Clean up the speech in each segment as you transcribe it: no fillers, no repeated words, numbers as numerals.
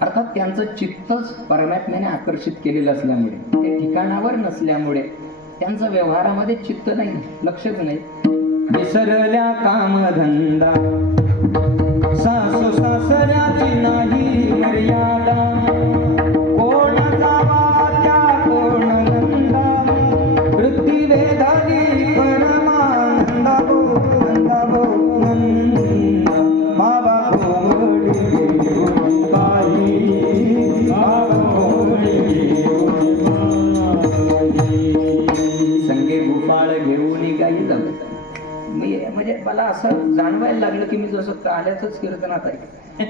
अर्थात त्यांचं चित्तच परमात्म्याने आकर्षित केलेलं असल्यामुळे, ते ठिकाणावर नसल्यामुळे त्यांचं व्यवहारामध्ये चित्त नाही, लक्षच नाही. विसरल्या कामधंदा, सासू सासऱ्याची नाही मर्यादा, कोण जावा त्या कोण नंदा, वृत्ती वेदाली परमानंदा गो नंदा गो नंदा, बाबा संगे गोपाळ घेऊन गाई जाऊ. मी म्हणजे मला असं जाणवायला लागलं की मी जसं काल्याच कीर्तनात आहे.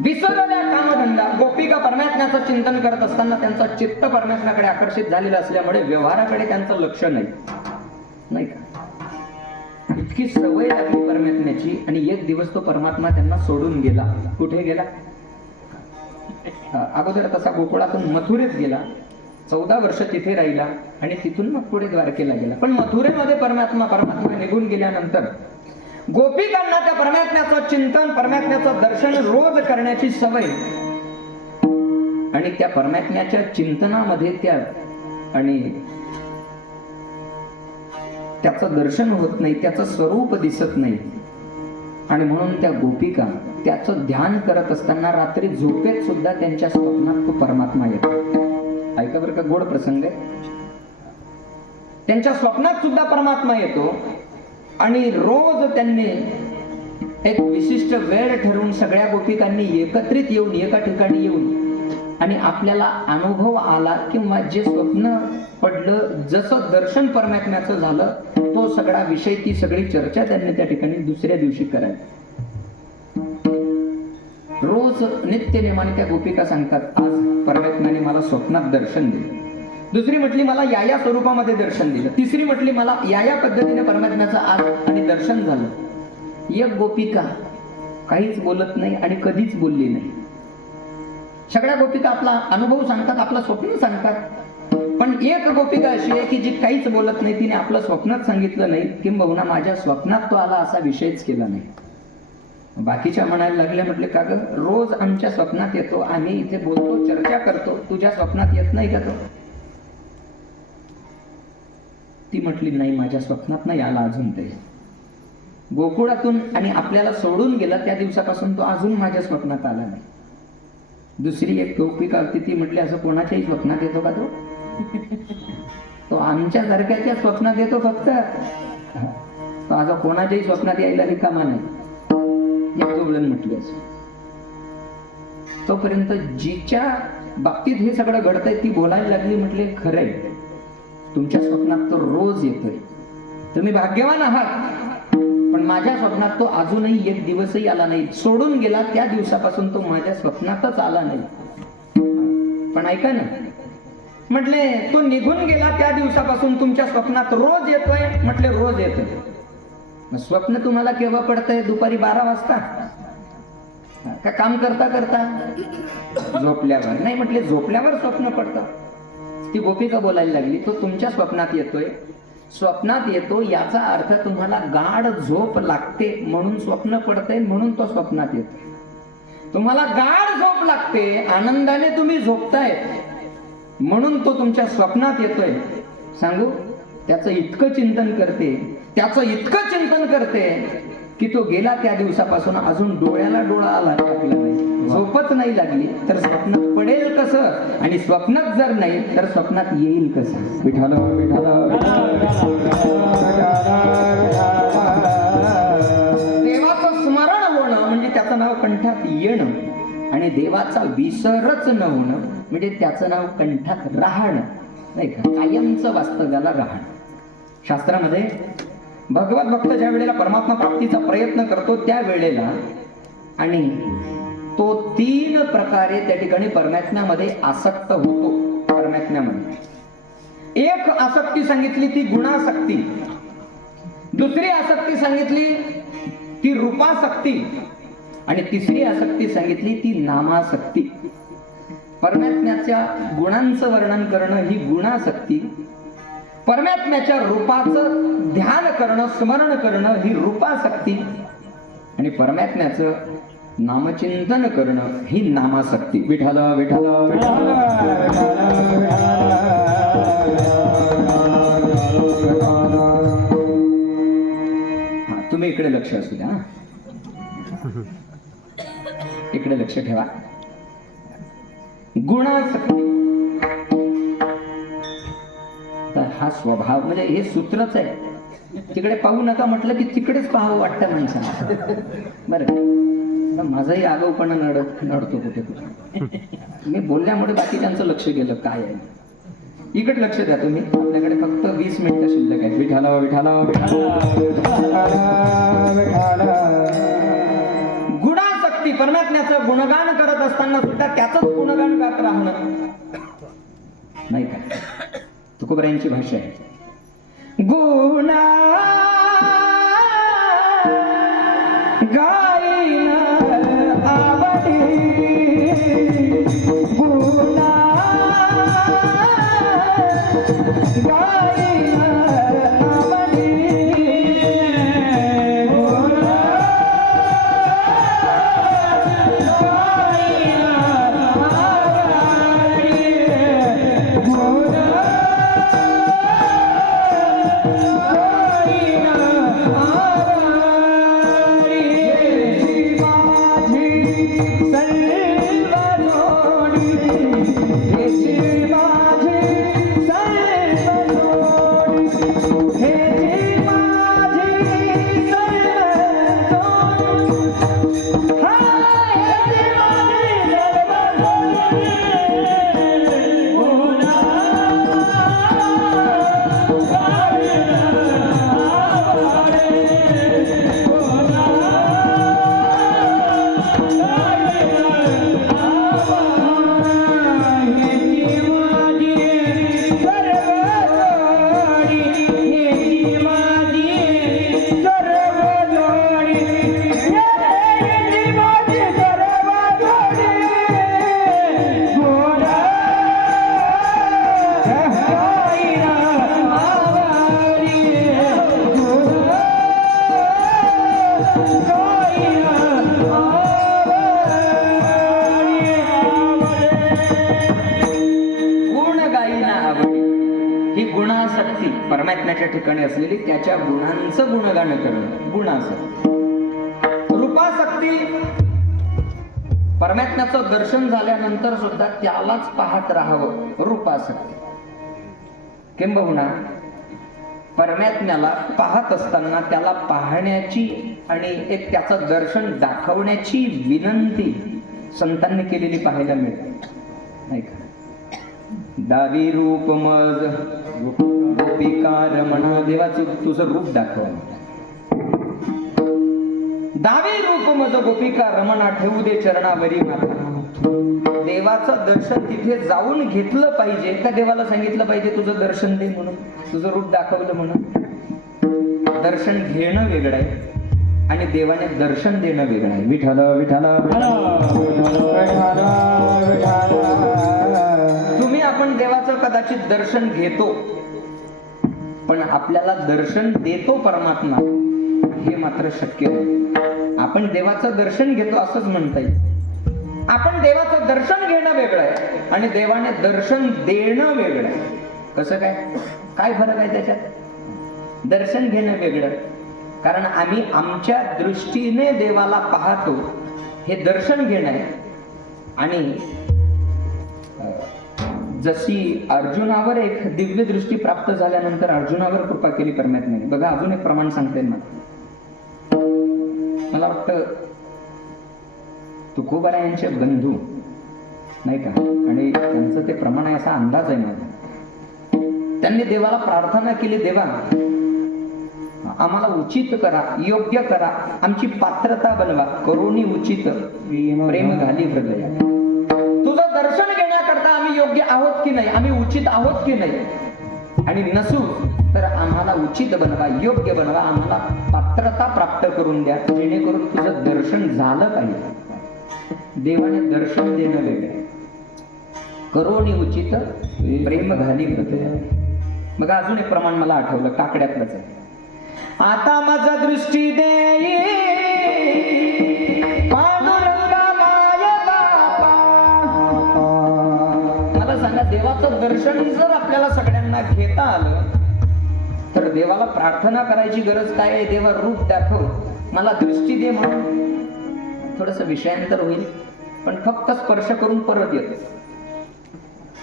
विसरल्या कामधंदा, गोपिका परमात्म्याचं चिंतन करत असताना त्यांचं चित्त परमात्म्याकडे आकर्षित झालेलं असल्यामुळे व्यवहाराकडे त्यांचं लक्ष नाही का. इतकी सवय लागली परमात्म्याची आणि एक दिवस तो परमात्मा त्यांना सोडून गेला. कुठे गेला? अगोदर तसा गोकुळातून मथुरेत गेला, 14 वर्ष तिथे राहिला आणि तिथून मग पुढे द्वारकेला गेला. पण मथुरेमध्ये परमात्मा निघून गेल्यानंतर गोपिकांना त्या परमात्म्याचं चिंतन, परमात्म्याचं दर्शन रोज करण्याची सवय आणि त्या परमात्म्याच्या चिंतनामध्ये त्या आणि त्याचं दर्शन होत नाही, त्याचं स्वरूप दिसत नाही. आणि म्हणून त्या गोपिका त्याचं ध्यान करत असताना रात्री झोपेत सुद्धा त्यांच्या स्वप्नात तो परमात्मा येतो. ऐका बरं का, गोड प्रसंग आहे. त्यांच्या स्वप्नात सुद्धा परमात्मा येतो आणि रोज त्यांनी एक विशिष्ट वेळ ठरवून सगळ्या गोपिकांनी एकत्रित येऊन एका ठिकाणी येऊन आणि आपल्याला अनुभव आला किंवा जे स्वप्न पडलं, जसं दर्शन परमात्म्याचं झालं, तो सगळा विषय, ती सगळी चर्चा त्यांनी त्या ठिकाणी दुसऱ्या दिवशी करायची. रोज नित्य नेमाने त्या गोपिका सांगतात, आज परमात्म्याने मला स्वप्नात दर्शन दिलं. दुसरी म्हटली मला या स्वरूपामध्ये दर्शन दिलं. तिसरी म्हटली मला या पद्धतीने परमात्म्याचं आज आणि दर्शन झालं. एक गोपिका काहीच बोलत नाही आणि कधीच बोलली नाही. सगळ्या गोपिका आपला अनुभव सांगतात, आपलं स्वप्न सांगतात. पण एक गोपिका अशी आहे की जी काहीच बोलत नाही. तिने आपलं स्वप्नात सांगितलं नाही, किंबहुना माझ्या स्वप्नात तो आला असा विषयच केला नाही. बाकीच्या म्हणायला लागल्या, म्हटले का ग, रोज आमच्या स्वप्नात येतो, आम्ही इथे बोलतो, चर्चा करतो, तुझ्या स्वप्नात येत नाही का तो? ती म्हटली नाही, माझ्या स्वप्नात नाही आला अजून. ते गोकुळातून आणि आपल्याला सोडून गेला त्या दिवसापासून तो अजून माझ्या स्वप्नात आला नाही. दुसरी एक गोपिका होती, ती म्हटली असं कोणाच्याही स्वप्नात येतो का तो? तो आमच्या सारख्याच्या स्वप्नात येतो फक्त, तो आज कोणाच्याही स्वप्नात यायला रिकामा नाही. म्हटलं तोपर्यंत जिच्या बाबतीत हे सगळं घडतंय ती बोलायला लागली. म्हटले खरंय, तुमच्या स्वप्नात तो रोज येतोय, तुम्ही भाग्यवान आहात, पण माझ्या स्वप्नात तो अजूनही एक दिवसही आला नाही. सोडून गेला त्या दिवसापासून तो माझ्या स्वप्नातच आला नाही. पण ऐका ना, म्हटले तो निघून गेला त्या दिवसापासून तुमच्या स्वप्नात रोज येतोय? म्हटले रोज येतोय. स्वप्न तुम्हाला केव्हा पडतंय? दुपारी 12 वाजता का काम करता करता? झोपल्यावर नाही. म्हटले झोपल्यावर स्वप्न पडतं. ती गोपिका बोलायला लागली, तो तुमच्या स्वप्नात येतोय. स्वप्नात येतो याचा अर्थ तुम्हाला गाढ झोप लागते म्हणून स्वप्न पडतंय, म्हणून तो स्वप्नात येतोय. तुम्हाला गाढ झोप लागते, आनंदाने तुम्ही झोपताय म्हणून तो तुमच्या स्वप्नात येतोय. सांगू, त्याचं इतकं चिंतन करते, त्याचं इतकं चिंतन करते की तो गेला त्या दिवसापासून अजून डोळ्याला डोळा आला नाही, झोपच नाही लागली, तर स्वप्नात पडेल कसं? आणि स्वप्नात जर नाही तर स्वप्नात येईल कसं? विठाल विठाल. देवाचं स्मरण होणं म्हणजे त्याचं नाव कंठात येणं, आणि देवाचा विसरच न होणं म्हणजे त्याचं नाव कंठात राहणं, नाही का? कायमचं वास्तव्याला राहणं. शास्त्रामध्ये भगवत भक्त ज्या वेळेला परमात्मा प्राप्तीचा प्रयत्न करतो त्या वेळेला, आणि तो 3 प्रकारे त्या ठिकाणी परमात्म्यामध्ये आसक्त होतो. परमात्म्यामध्ये एक आसक्ती सांगितली ती गुणासक्ती, दुसरी आसक्ती सांगितली ती रूपासक्ती, आणि तिसरी आसक्ती सांगितली ती नामासक्ती. परमात्म्याच्या गुणांचं वर्णन करणं ही गुणासक्ती, परमात्म्याच्या रूपाचं ध्यान करणं, स्मरण करणं ही रूपासक्ती, आणि परमात्म्याचं नामचिंतन करणं ही नामासक्ती. विठ्ठल विठ्ठल विठ्ठल. तुम्ही इकडे लक्ष असू द्या, इकडे लक्ष ठेवा. गुणासक्ती तर हा स्वभाव म्हणजे हे सूत्रच आहे. तिकडे पाहू नका म्हटलं की तिकडेच पाहावं वाटतं माणसाला. बरं, माझाही आगाऊपणा नडतो कुठे कुठे. मी बोलल्यामुळे बाकीच्यांचं लक्ष गेलं काय आहे. इकडे लक्ष द्या तुम्ही. आपल्याकडे फक्त 20 मिनिटं शिल्लक आहेत. विठ्ठल विठ्ठल विठ्ठल. गुणासक्ती, परमात्म्याचं गुणगान करत असताना सुद्धा त्याचंच गुणगान गात राहणं नाही का. तुकोबरायांची भाषा आहे. गुणा गाईन आवडी, गुणा गाईन आवडी, गुणा गाईन आवडी, गुणा परमात्म्याच्या ठिकाणी असलेली त्याच्या गुणांचं गुणगान करणं गुणासक्ती. रूपासक्ती, परमात्म्याचं दर्शन झाल्यानंतर सुद्धा त्यालाच पाहत राहावं रूपासक्ती. किंबहुना परमात्म्याला पाहत असताना त्याला पाहण्याची आणि एक त्याचं दर्शन दाखवण्याची विनंती संतांनी केलेली पाहायला मिळते नाही का. दावी रूप मज गोपिका रमणा, देवाचं तुझं रूप दाखव. दावी रूप मज गोपिका रमणा, ठेवू दे चरणावरी माता. देवाचं दर्शन तिथे जाऊन घेतलं पाहिजे का देवाला सांगितलं पाहिजे तुझं दर्शन दे म्हणून, तुझं रूप दाखवलं म्हणून. दर्शन घेणं वेगळं आहे आणि देवाने दर्शन देणं वेगळं आहे. विठ्ठल विठ्ठल. तुम्ही आपण देवाचं कदाचित दर्शन घेतो, पण आपल्याला दर्शन देतो परमात्मा हे मात्र शक्य नाही. आपण देवाचं दर्शन घेतो असंच म्हणता येईल. आपण देवाचं दर्शन घेणं वेगळं आहे आणि देवाने दर्शन देणं वेगळं आहे. कसं काय, काय फरक आहे त्याच्यात? दर्शन घेणं वेगळं कारण आम्ही आमच्या दृष्टीने देवाला पाहतो, हे दर्शन घेणं आहे. आणि जशी अर्जुनावर एक दिव्य दृष्टी प्राप्त झाल्यानंतर अर्जुनावर कृपा केली परमात्म्याने. बघा अजून एक प्रमाण सांगते मला वाटतं तुकोबारायांचे बंधू नाही का, आणि त्यांचं ते प्रमाण आहे असा अंदाज आहे माझा. त्यांनी देवाला प्रार्थना केली, देवा आम्हाला उचित करा, योग्य करा, आमची पात्रता बनवा, करोनी उचित प्रेम घाली हृदया. तुझं दर्शन घेण्याकरता आम्ही योग्य आहोत की नाही, आम्ही उचित आहोत की नाही, आणि नसू तर आम्हाला उचित बनवा, योग्य बनवा, आम्हाला पात्रता प्राप्त करून द्या, जेणेकरून तुझं दर्शन झालं पाहिजे. देवाने दर्शन देणं वेगळं, करोनी उचित प्रेम घाली हृदय. मग अजून एक प्रमाण मला आठवलं, काकड्यातलंच आहे. आता माझा दृष्टी देई पांडुरंगा माय बापा. मला सांगा, देवाचं दर्शन जर आपल्याला सगळ्यांना घेता आलं तर देवाला प्रार्थना करायची गरज काय आहे? देवा रूप दाखव, मला दृष्टी दे म्हणून. थोडस विषयांतर होईल, पण फक्त स्पर्श करून परत येतो.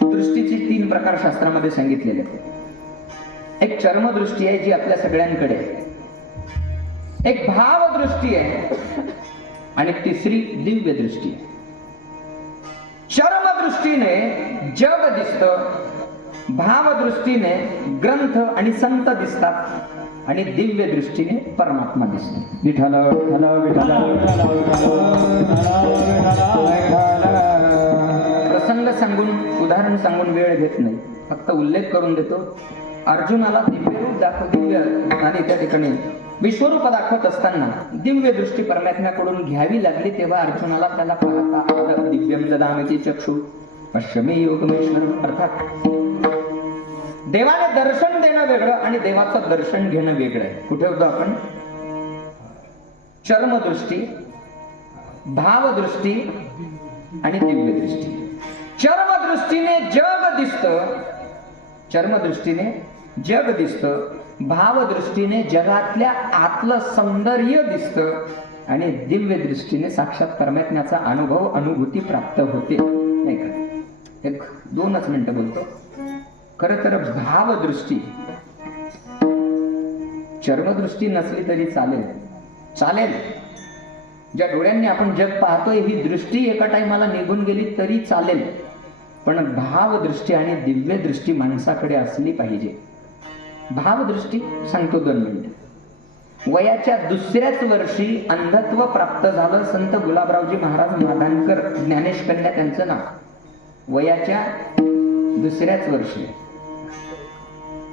दृष्टीचे 3 प्रकार शास्त्रामध्ये सांगितलेले आहेत. एक चर्मदृष्टी आहे जी आपल्या सगळ्यांकडे आहे, एक भावदृष्टी आहे, आणि तिसरी दिव्य दृष्टी आहे. चर्मदृष्टीने जग दिसतं, भावदृष्टीने ग्रंथ आणि संत दिसतात, आणि दिव्य दृष्टीने परमात्मा दिसतो. विठ्ठल विठ्ठल विठ्ठल प्रसंग सांगून, उदाहरण सांगून वेळ घेत नाही, फक्त उल्लेख करून देतो. अर्जुनाला दिव्य रूप दिव्य आणि त्या ठिकाणी विश्वरूप दाखवत असताना दिव्य दृष्टी परमात्म्याकडून घ्यावी लागली, तेव्हा अर्जुनाला त्याला पाहता आलं. दिव्यम ददामि चक्षु पश्यमे योगमेश्वर. अर्थात देवाने दर्शन देणं वेगळं आणि देवाचं दर्शन घेणं वेगळं आहे. कुठे होतो आपण? चर्मदृष्टी, भावदृष्टी आणि दिव्य दृष्टी. चर्मदृष्टीने जग दिसतं, चर्मदृष्टीने जग दिसतं, भावदृष्टीने जगातल्या आतलं सौंदर्य दिसतं, आणि दिव्य दृष्टीने साक्षात परमात्म्याचा अनुभव, अनुभूती प्राप्त होते. नाही का? 1-2 मिनिटं बोलतो. खरं तर भावदृष्टी, चर्मदृष्टी नसली तरी चालेल, चालेल. ज्या डोळ्यांनी आपण जग पाहतोय ही दृष्टी एका टाइमाला निघून गेली तरी चालेल, पण भावदृष्टी आणि दिव्य दृष्टी माणसाकडे असली पाहिजे. भावदृष्टी सांगतो 2 मिनिट. वयाच्या 2ऱ्याच वर्षी अंधत्व प्राप्त झालं. संत गुलाबरावजी महाराज माधानकर, ज्ञानेश कन्या त्यांचं नाव. वयाच्या 2ऱ्याच वर्षी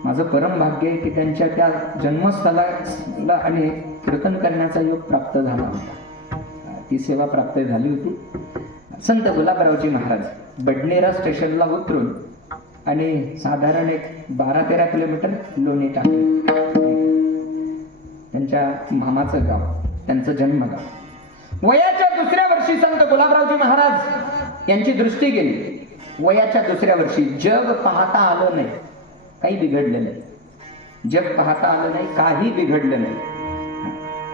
माझं परम भाग्य आहे की त्यांच्या त्या जन्मस्थळाला आणि कीर्तन करण्याचा योग प्राप्त झाला होता. ती सेवा प्राप्त झाली होती. संत गुलाबरावजी महाराज बडनेरा स्टेशनला उतरून आणि साधारण एक 12-13 किलोमीटर लोणी टाकले. त्यांच्या मामाचं गाव, त्यांचं जन्मगाव. वयाच्या 2ऱ्या वर्षी संत गुलाबरावजी महाराज यांची दृष्टी गेली. वयाच्या 2ऱ्या वर्षी जग पाहता आलं नाही, काही बिघडलं नाही. जग पाहता आलं नाही, काही बिघडलं नाही.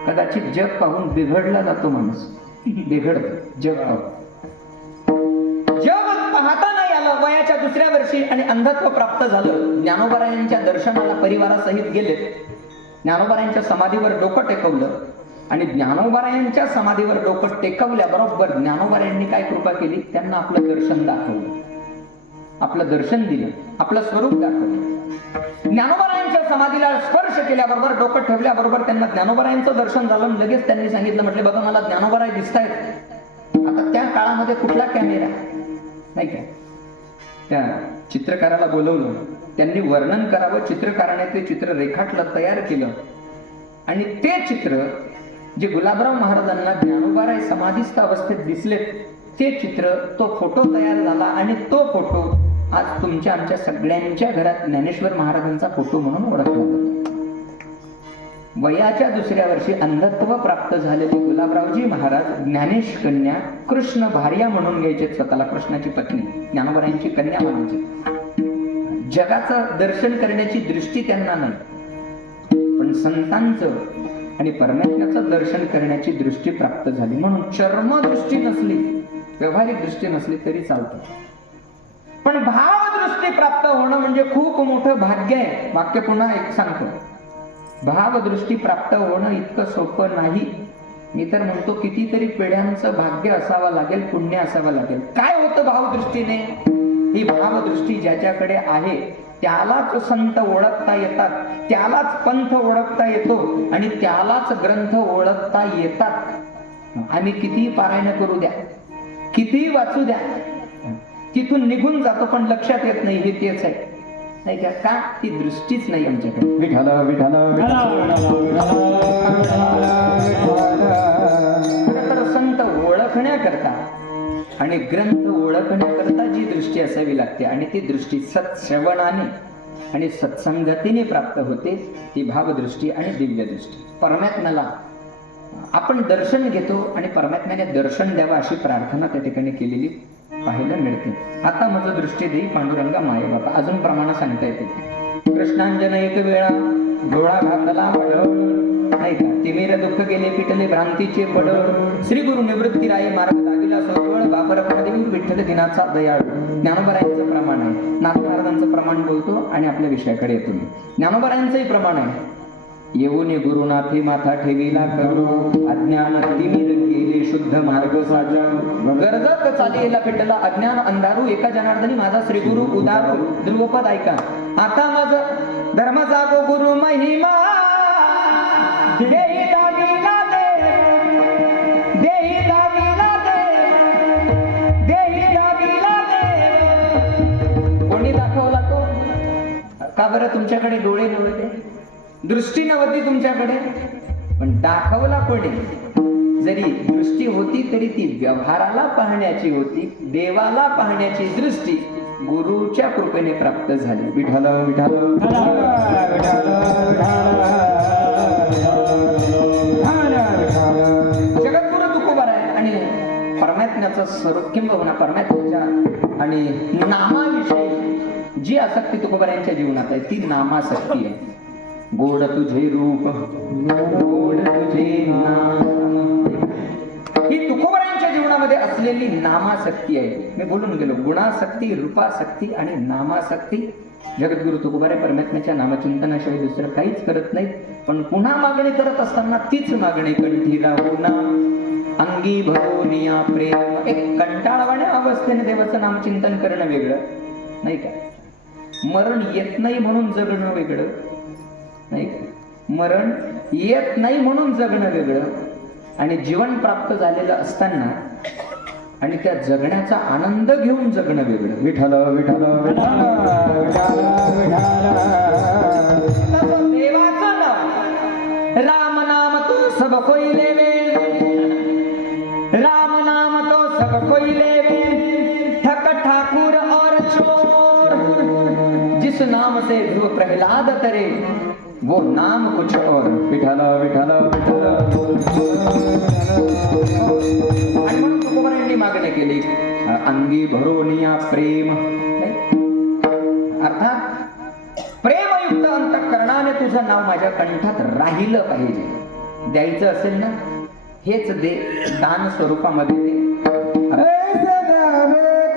कदाचित जग पाहून बिघडला जातो माणूस, बिघडतो जग पाहून. जग पाहता नाही आलं वयाच्या 2ऱ्या वर्षी आणि अंधत्व प्राप्त झालं. ज्ञानोबारायांच्या दर्शनाला परिवारासहित गेले. ज्ञानोबारायांच्या समाधीवर डोकं टेकवलं आणि ज्ञानोबारायांच्या समाधीवर डोकं टेकवल्याबरोबर ज्ञानोबारायांनी काय कृपा केली? त्यांना आपलं दर्शन दाखवलं, आपलं दर्शन दिलं, आपलं स्वरूप दाखवलं. ज्ञानोबारायांच्या समाधीला स्पर्श केल्याबरोबर, डोकं ठेवल्याबरोबर त्यांना ज्ञानोबारायांचं दर्शन झालं. लगेच त्यांनी सांगितलं, म्हटले बघा मला ज्ञानोबाराय दिसतायत. आता त्या काळामध्ये कुठला कॅमेरा नाही का? त्या चित्रकाराला बोलवलं, त्यांनी वर्णन करावं. चित्रकाराने ते चित्र रेखाटलं, तयार केलं, आणि ते चित्र जे गुलाबराव महाराजांना ज्ञानोबाराय समाधीस्थ अवस्थेत दिसले, ते चित्र, तो फोटो तयार झाला. आणि तो फोटो आज तुमच्या आमच्या सगळ्यांच्या घरात ज्ञानेश्वर महाराजांचा फोटो म्हणून ओळखला जातो. वयाच्या 2ऱ्या वर्षी अंधत्व प्राप्त झालेले गुलाबरावजी महाराज ज्ञानेश कन्या, कृष्ण भार्या म्हणून घ्यायचे स्वतःला, कृष्णाची पत्नी, ज्ञानोबारायांची कन्या म्हणायची. जगाचं दर्शन करण्याची दृष्टी त्यांना नाही, पण संतांचं आणि परमात्म्याचं दर्शन करण्याची दृष्टी प्राप्त झाली. म्हणून चर्मदृष्टी नसली, व्यावहारिक दृष्टी नसली तरी चालतं, पण भावदृष्टी प्राप्त होणं म्हणजे खूप मोठं भाग्य आहे. वाक्य पुन्हा एक सांगतो, भावदृष्टी प्राप्त होणं इतकं सोपं नाही. मी तर म्हणतो कितीतरी पिढ्यांचं भाग्य असावं लागेल, पुण्य असावं लागेल. काय होतं भावदृष्टीने? ही भावदृष्टी ज्याच्याकडे आहे त्यालाच संत ओळखता येतात, त्यालाच पंथ ओळखता येतो, आणि त्यालाच ग्रंथ ओळखता येतात. आम्ही कितीही पारायण करू द्या, कितीही वाचू द्या, तिथून निघून जातो, पण लक्षात येत नाही हे तेच आहे. नाही का ती दृष्टीच नाही आमच्याकडे. विठ्ठल विठ्ठल खरं तर संत ओळखण्याकरता आणि ग्रंथ ओळखण्याकरता जी दृष्टी असावी लागते आणि ती दृष्टी सत्श्रवणाने आणि सत्संगतीने प्राप्त होते, ती भावदृष्टी आणि दिव्य दृष्टी. परमात्म्याला आपण दर्शन घेतो आणि परमात्म्याने दर्शन द्यावं अशी प्रार्थना त्या ठिकाणी केलेली पाहायला मिळते. आता माझं दृष्टी देई पांडुरंगा माये बाबा. अजून प्रमाण सांगता येते. कृष्णांजन एक वेळा डोळा घातला पड, नाही का, तिमिर दुःख गेले पिटले भ्रांतीचे पड, श्री गुरु निवृत्ती राये मार्ग दाविला सोडवळ, बापर पडदेवी विठ्ठल दिनाचा दयाळू. ज्ञानोबरायांचं प्रमाण आहे, नाथमहाराजांचं प्रमाण बोलतो आणि आपल्या विषयाकडे येतो मी. ज्ञानोबरायांचंही प्रमाण आहे. येऊन गुरुनाथी माथा ठेवीला करू, अज्ञान तिमिर गेले शुद्ध मार्ग साजा, गरजत चालेला पिटला अज्ञान अंधारू, एका जनार्दनी माझा श्री गुरु उदारू. ध्रुवपद ऐका. आता माझं धर्म जागो गुरु महिमा, देही दाविला दे, देही दाविला दे, देही दाविला दे. कोणी दाखवला तो? का बरं तुमच्याकडे डोळे नव्हते, दृष्टी नव्हती तुमच्याकडे, पण दाखवला कोणी? जरी दृष्टी होती तरी ती व्यवहाराला पाहण्याची होती, देवाला पाहण्याची दृष्टी गुरुच्या कृपेने प्राप्त झाली. विठ्ठल विठ्ठल जगद्गुरु तुकोबार आहे आणि परमात्म्याचं स्वरूप किंबहुना परमात्म्याच्या आणि नामाविषयी जी आसक्ती तुकोबारांच्या जीवनात आहे ती नामासक्ती आहे. गोड तुझे रूप, गोड तुझे नाम, ही तुकोबारांच्या जीवनामध्ये असलेली नामासक्ती आहे. मी बोलून गेलो, गुणासक्ती, रूपासक्ती आणि नामासक्ती. जगद्गुरु तुकोबारे परमात्म्याच्या नामचिंतनाशिवाय दुसरं काहीच करत नाहीत, पण पुन्हा मागणी करत असताना तीच मागणी कंठी राहू ना, अंगी भरोनिया प्रेम. एक कंटाळवाण्या अवस्थेने देवाचं नामचिंतन करणं वेगळं, नाही का, मरण येत नाही म्हणून जगणं वेगळं, नाही का, मरण येत नाही म्हणून जगणं वेगळं, आणि जीवन प्राप्त झालेलं असताना आणि त्या जगण्याचा आनंद घेऊन जगणं वेगळं. विठ्ठल विठ्ठल देवाचं नाव राम नाम तो सब कोई लेवे, राम नाम तो सब कोई लेवे, ठक ठाकुर और चोर, जिस नाम से ध्रुव प्रहलाद तरे वो नाम कुछ और. विठ्ठल विठ्ठल विठ्ठल. आणि म्हणून तुकोबारांनी मागणी केली, अंगी भरोनिया प्रेम, अर्थात प्रेमयुक्त अंतःकरणाने तुझं नाव माझ्या कंठात राहिलं पाहिजे. द्यायचं असेल ना, हेच दे, दान स्वरूपामध्ये दे.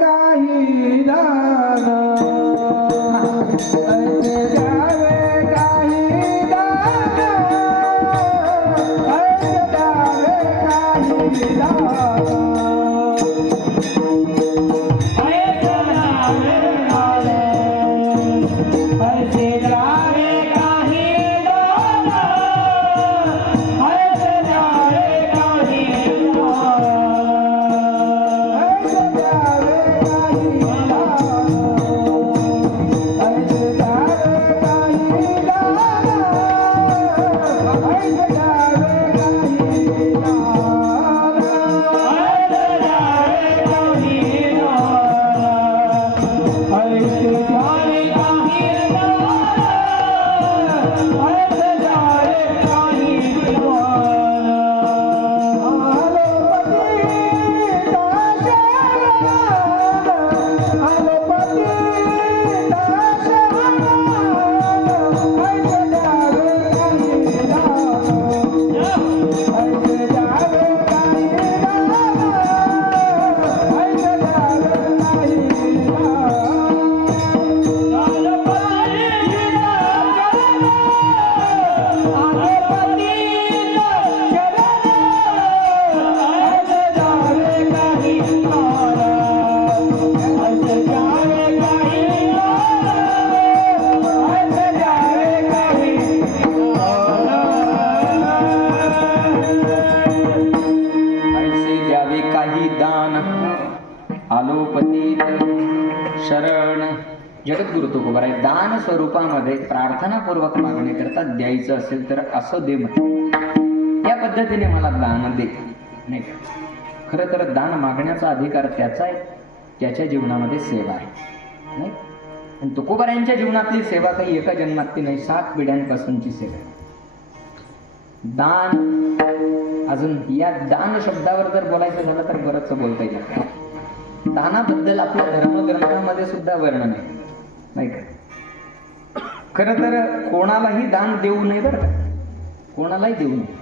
काही दान ऐसे जगद्गुरु तुकोबाराय दान स्वरूपामध्ये प्रार्थनापूर्वक मागण्याकरता द्यायचं असेल तर असं दे म्हटलं, या पद्धतीने मला दान दे, नाही का. खरं तर दान मागण्याचा अधिकार त्याचा आहे, त्याच्या जीवनामध्ये सेवा आहे, नाही. आणि तुकोबारायांच्या जीवनातली सेवा काही एका जन्मातली नाही, 7 पिढ्यांपासूनची सेवा आहे. दान, अजून या दान शब्दावर जर बोलायचं झालं तर बरंच बोलता येईल. दानाबद्दल आपल्या धर्मग्रंथामध्ये सुद्धा वर्णन आहे, नाही का. खरं तर कोणालाही दान देऊ नये बरं का, कोणालाही देऊ नये.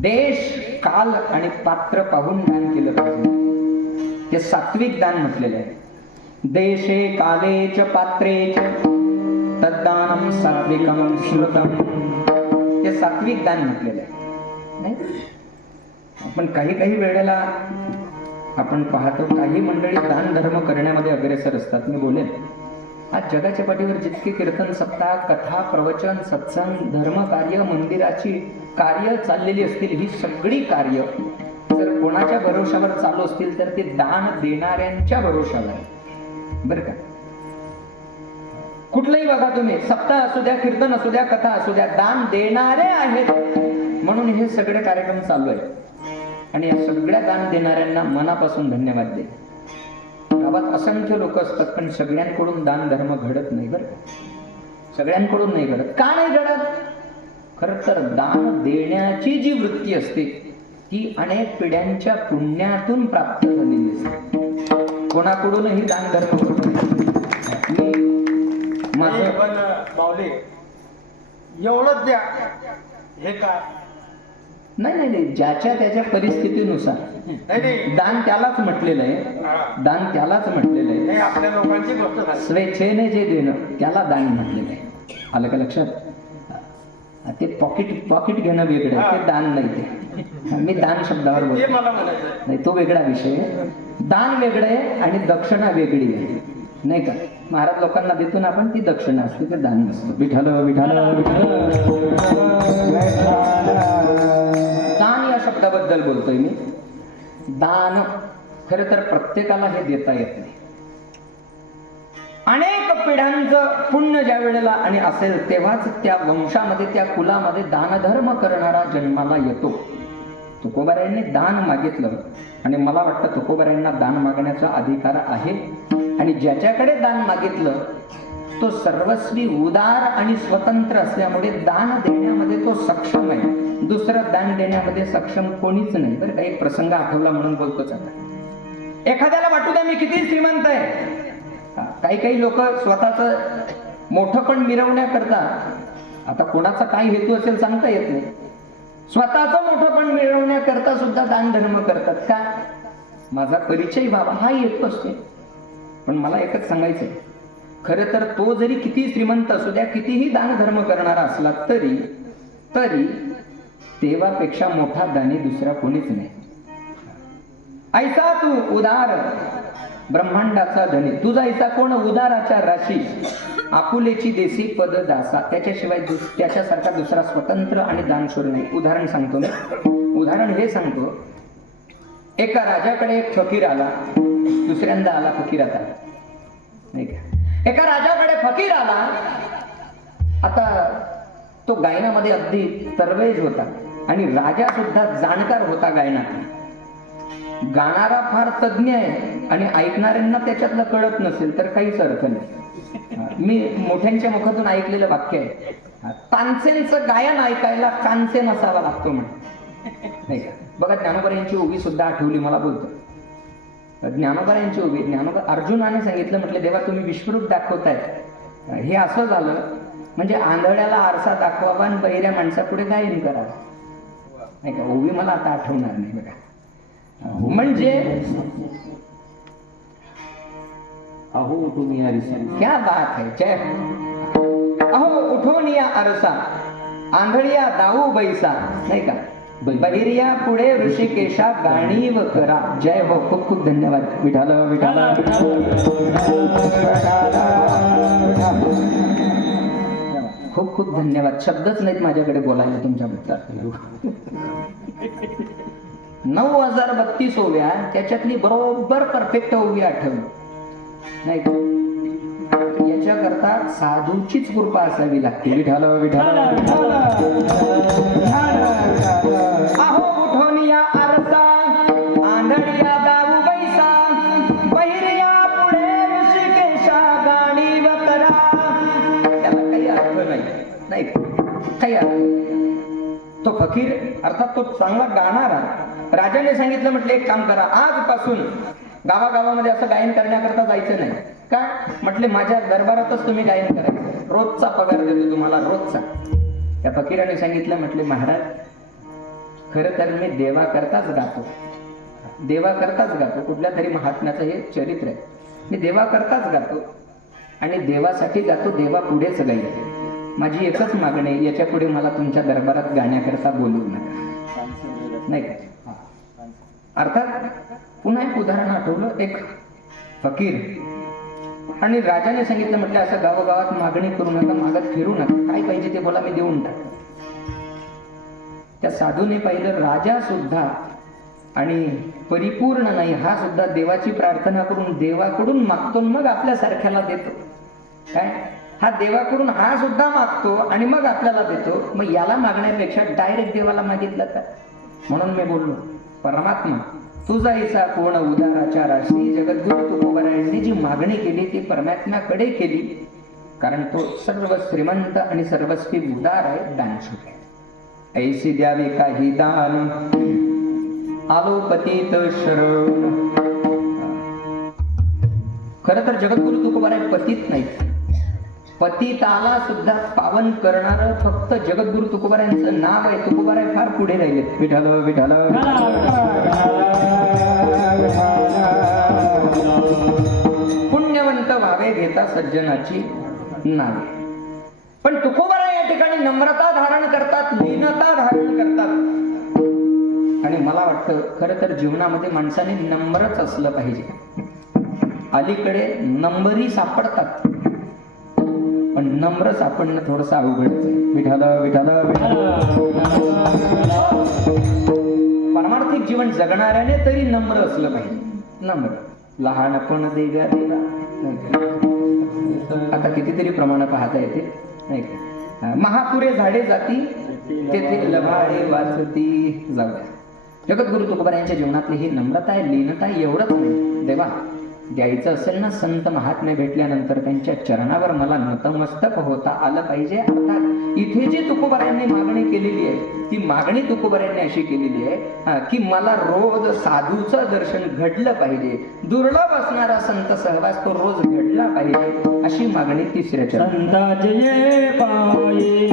देश, काल आणि पात्र पाहून दान केलं पाहिजे. ते सात्विक दान म्हटलेलं आहे. देशे काले च पात्रे च तद्दानम सात्विकम श्रुतम, ते सात्विक दान म्हटलेलं आहे, नाही. पण काही वेळेला आपण पाहतो काही मंडळी दान धर्म करण्यामध्ये अग्रेसर असतात. मी बोलेन, आज जगाच्या पाठीवर जितके कीर्तन सप्ताह, कथा, प्रवचन, सत्संग, धर्म कार्य, मंदिराची कार्य चाललेली असतील, ही सगळी कार्य जर कोणाच्या भरोशावर चालू असतील तर ते दान देणाऱ्यांच्या भरोशावर, बरं का. कुठलंही बघा तुम्ही, सप्ताह असू द्या, कीर्तन असू द्या, कथा असू द्या, दान देणारे आहेत म्हणून हे सगळे कार्यक्रम चालू आहेत. आणि या सगळ्या दान देणाऱ्यांना मनापासून धन्यवाद दे. गावात असंख्य लोक असतात पण सगळ्यांकडून दान धर्म घडत नाही, बरं का. सगळ्यांकडून नाही घडत. का नाही घडत? खरं तर दान देण्याची जी वृत्ती असते ती अनेक पिढ्यांच्या पुण्यातून प्राप्त झालेली असते. कोणाकडूनही दान धर्म घडत नाही. माझं पण बावले एवढंच द्या हे काय नाही, ज्याच्या त्याच्या परिस्थितीनुसार नाही दान त्यालाच म्हटलेलं आहे, दान त्यालाच म्हटलेलं आहे. हे आपल्या लोकांची गोष्ट झाली. स्वेच्छेने जे देणं त्याला दान म्हटलेलं आहे. आलं का लक्षात? ते पॉकेट घेणं वेगळं आहे, ते दान नाही. ते मी दान शब्दावर ते बोलतो, मला म्हणायचं नाही तो वेगळा विषय आहे. दान वेगळं आहे आणि दक्षिणा वेगळी आहे, नाही का. महाराज लोकांना देतो ना आपण, ती दक्षिणा असते, ते दान नसतं. विठाल विठाल दान या शब्दाबद्दल बोलतोय मी. दान खरं तर प्रत्येकाला हे देता येत नाही. अनेक पिढ्यांचं पुण्य ज्या वेळेला आणि असेल तेव्हाच त्या वंशामध्ये, त्या कुलामध्ये दानधर्म करणारा जन्माला येतो. तुकोबारायांनी दान मागितलं आणि मला वाटतं तुकोबारायांना दान मागण्याचा अधिकार आहे. आणि ज्याच्याकडे दान मागितलं तो सर्वस्वी उदार आणि स्वतंत्र असल्यामुळे दान देण्यामध्ये तो सक्षम आहे. दुसरं दान देण्यामध्ये सक्षम कोणीच नाही. बरं, एक प्रसंग आठवला म्हणून बोलतोच आता. एखाद्याला वाटू द्या मी किती श्रीमंत आहे. काही लोक स्वतःच मोठं पण मिरवण्याकरता, आता कोणाचा काय हेतू असेल सांगता येत नाही, स्वतःच मोठं पण मिळवण्याकरता सुद्धा दान धर्म करतात. का? माझा परिचय व्हावा हा हेतू असते. पण मला एकच सांगायचंय, खरं तर तो जरी किती श्रीमंत असू द्या, कितीही दान धर्म करणारा असला तरी देवापेक्षा मोठा दानी दुसरा कोणीच नाही. ऐसा तू उदार ब्रह्मांडाचा धनी, तुझा ऐसा कोण उदाराच्या राशी, आपुलेची देसी पद दासा, त्याच्याशिवाय त्याच्यासारखा दुसरा स्वतंत्र आणि दानशूर नाही. उदाहरण सांगतो मी. उदाहरण हे सांगतो, एका राजाकडे एक फकीर आला. दुसऱ्यांदा आला फकीर, आता नाही का. एका राजाकडे फकीर आला. आता तो गायनामध्ये अगदी तरवेज होता आणि राजा सुद्धा जाणकार होता गायनात. गाणारा फार तज्ञ आहे आणि ऐकणाऱ्यांना त्याच्यातलं कळत नसेल तर काहीच अर्थ नाही. मी मोठ्यांच्या मुखातून ऐकलेलं वाक्य आहे, तानसेनचं गायन ऐकायला कानसेन असावा लागतो म्हणे, नाही का. बघा, ज्ञानोबा उभी सुद्धा आठवली मला. बोलतो ज्ञानोबा उभी. ज्ञानोबा अर्जुनाने सांगितलं, म्हटलं देवा तुम्ही विश्वरूप दाखवताय, हे असं झालं म्हणजे आंधळ्याला आरसा दाखवावा आणि बहिऱ्या माणसापुढे गायन करावं, नाही का. उभी मला आता आठवणार नाही. बघा, म्हणजे अहो तुम्ही आरसा, क्या बात है. जय अहो उठून या आरसा, आंधळिया दाऊ बैसा, नाही का. बहिरिया पुढे ऋषिकेशा गाणीव करा. जय हो. खूप खूप धन्यवाद. विठाल विठाल खूप खूप धन्यवाद. शब्दच नाहीत माझ्याकडे बोलायला तुमच्याबद्दल. 9032 ओव्या, त्याच्यातली बरोबर परफेक्ट ओवी आठवली, नाही का. याच्याकरता साधूचीच कृपा असावी लागते. विठाल विठाल अहो उठून या आरसा आंधळ्या दाऊ बैसा बहिरिया पुढे ऋषिकेशा गाणी वकरा. त्याला काही अर्थ नाही काही अर्थ नाही. तो फकीर अर्थात तो चांगला गाणारा राजाने सांगितलं, म्हटलं एक काम करा, आजपासून गावागावामध्ये असं गायन करण्याकरता जायचं नाही. का म्हटले, माझ्या दरबारातच तुम्ही गायन करायचं, रोजचा पगार देतो तुम्हाला, रोजचा. त्या फकीराने सांगितलं, म्हटले महाराज खरं तर मी देवाकरताच गातो, देवाकरताच गातो. कुठल्या तरी महात्म्याचं हे चरित्र आहे. मी देवाकरताच गातो आणि देवासाठी गातो, देवा पुढेच गाईल. माझी एकच मागणी आहे, याच्या पुढे मला तुमच्या दरबारात गाण्याकरता बोलवू नका. नाही का? अर्थात पुन्हा एक उदाहरण आठवलं. एक फकीर आणि राजाने सांगितलं, म्हटलं असं गावोगावात मागणी करू नका, मागत फिरू नका, काय पाहिजे ते बोला, मी देऊन टाक. त्या साधूने पाहिलं, राजा सुद्धा आणि परिपूर्ण नाही, हा सुद्धा देवाची प्रार्थना करून देवाकडून मागतो मग आपल्या सारख्याला देतो. काय हा देवाकडून हा सुद्धा मागतो आणि मग आपल्याला देतो. मग याला मागण्यापेक्षा डायरेक्ट देवाला मागितलं का? म्हणून मी बोललो, परमात्मा तुझा ऐसा कोण उदाराच्या राशी. जगद्गुरु तुकोबारायांनी जी मागणी केली ती परमात्म्याकडे केली, कारण तो सर्व श्रीमंत आणि सर्वस्वी उदार आहे, दानशूर आहे. ऐसी द्यावे काही दान आलो पतित शरण. खरं तर जगद्गुरु तुकोबाराय पतित नाहीत, पतिताला सुद्धा पावन करणार फक्त जगद्गुरु तुकोबारायांचं नाव आहे. तुकोबाराय फार पुढे राहिले. विठाल विठाल पुण्यवंत व्हावे घेता सज्जनाची नावे. पण तुकोबाराय या ठिकाणी नम्रता धारण करतात, लीनता धारण करतात. आणि मला वाटतं खरं तर जीवनामध्ये माणसाने नम्रच असलं पाहिजे. अलीकडे नंबरी सापडतात, पण नम्र सापडणं थोडंसं अवघडच आहे. विठाल विठाल पारमार्थिक जीवन जगणाऱ्याने तरी नम्र असलं पाहिजे. नम्र लहानपण देव्या देवा. आता कितीतरी प्रमाण पाहता येते, नाही का? महापुरे झाडे जाती तेथे लभाडे वाचती. जाऊया, जगद्गुरु तुकोबारायांच्या जीवनातली ही नम्रता आहे, लीनता आहे. एवढंच नाही, देवा द्यायचं असेल ना, संत महात्मे भेटल्यानंतर त्यांच्या चरणावर मला नतमस्तक होता आलं पाहिजे. अर्थात इथे जी तुकोबारायांनी मागणी केलेली आहे ती मागणी तुकोबारायांनी अशी केलेली आहे की मला रोज साधूचं दर्शन घडलं पाहिजे, दुर्लभ असणारा संत सहवास तो रोज घडला पाहिजे, अशी मागणी तिसऱ्या चरणात. संताचे ये पाये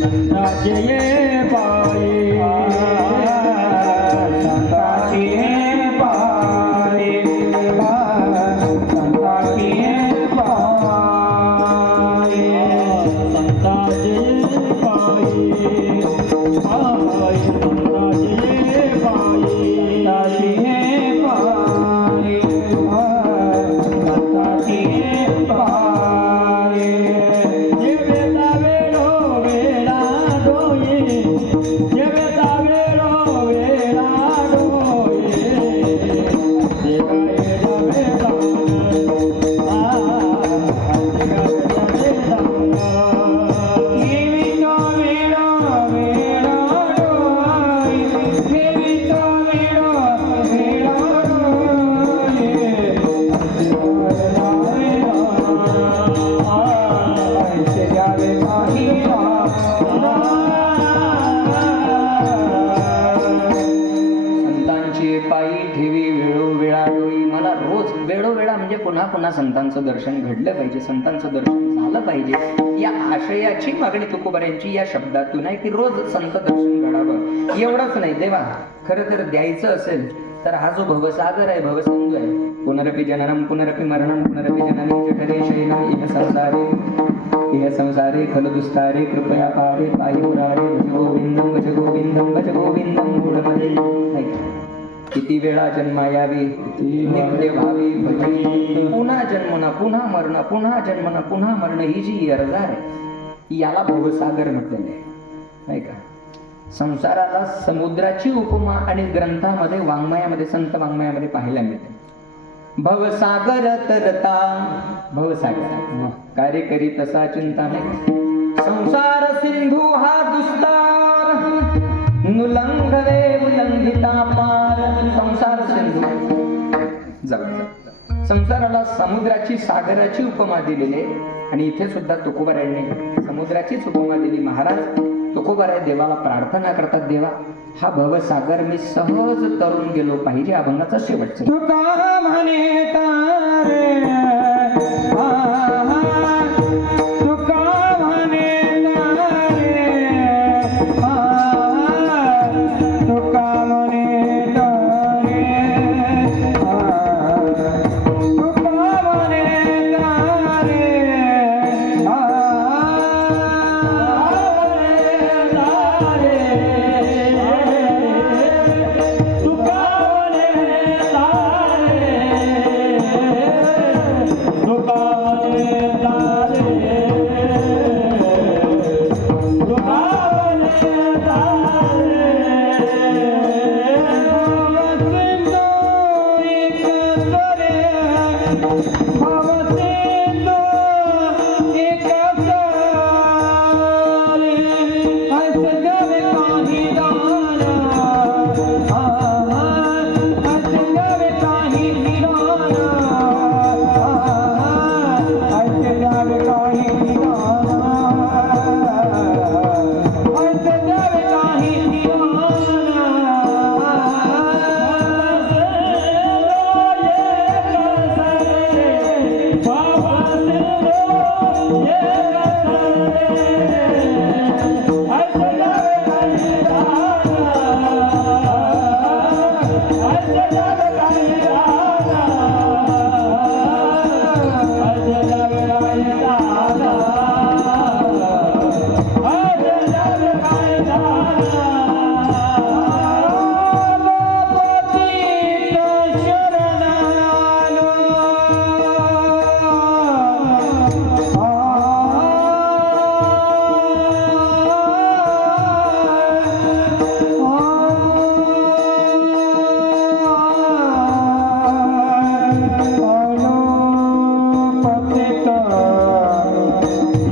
संताचे ये पाये संताचे ये पाये संताचे ये पाये संताचे ये पाये पाये संताचे ये पाये संताचे ये पाये संताचे ये पाये. जेवेता वेळो वेळा डोये जेवेता वेळो वेळा डोये देवाये डोवेता संतांची पायी ठेवी वेळोवेळा डोई. मला रोज वेळोवेळा म्हणजे पुन्हा पुन्हा संतांचं दर्शन घडलं पाहिजे, संतांचं दर्शन झालं पाहिजे, या आशयाची मागणी तुकोबारायांची या शब्दातून आहे की रोज संत दर्शन घडावं. एवढंच नाही, देवा खरं तर द्यायचं असेल तर हा जो भवसागर आहे, भवसिंधू आहे, पुनरपि जननम पुनरपि मरणम पुनरपि जननी जठरे शयनम इह संसारे खलु दुस्तारे कृपया पावे पाहि मुरारे भज गोविंदम भज गोविंदम भज गोविंदम मूढमते. किती वेळा जन्मा यावी नित्य भावी भजी. पुन्हा जन्मना पुन्हा मरण, पुन्हा जन्मना पुन्हा मरण, ही जी अर्जार आहे याला भवसागर म्हटलेलं आहे, नाही का? संसाराला समुद्राची उपमा आणि ग्रंथामध्ये वाङ्मयामध्ये संत वाङ्मयामध्ये पाहायला मिळते. भवसागर तरता भवसागर कार्य करी तसा चिंता नाही. संसार सिंधू हा दुस्तार नुलंघवे उल्लंघिता पार. संसार सिंधू जाऊ संसाराला समुद्राची सागराची उपमा दिलेली आहे. आणि इथे सुद्धा तुकोबारायांनी समुद्राचीच उपमा दिली. महाराज तुकोबाराय देवाला प्रार्थना करतात, देवा हा भवसागर मी सहज तरून गेलो पाहिजे. अभंगाचा शेवटचा तुका म्हणे तारे तुका म्हणे तारे तुका म्हणे तारे तुका म्हणे तारे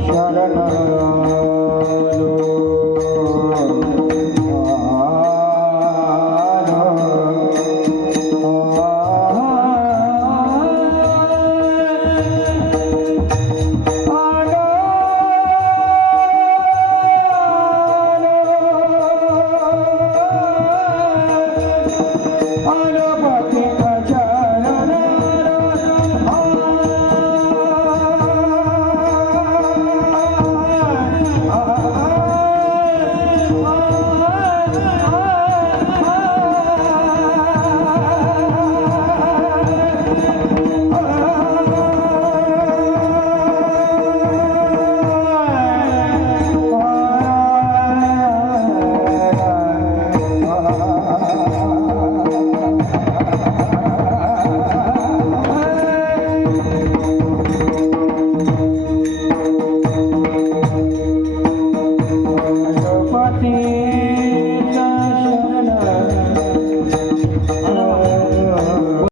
शरण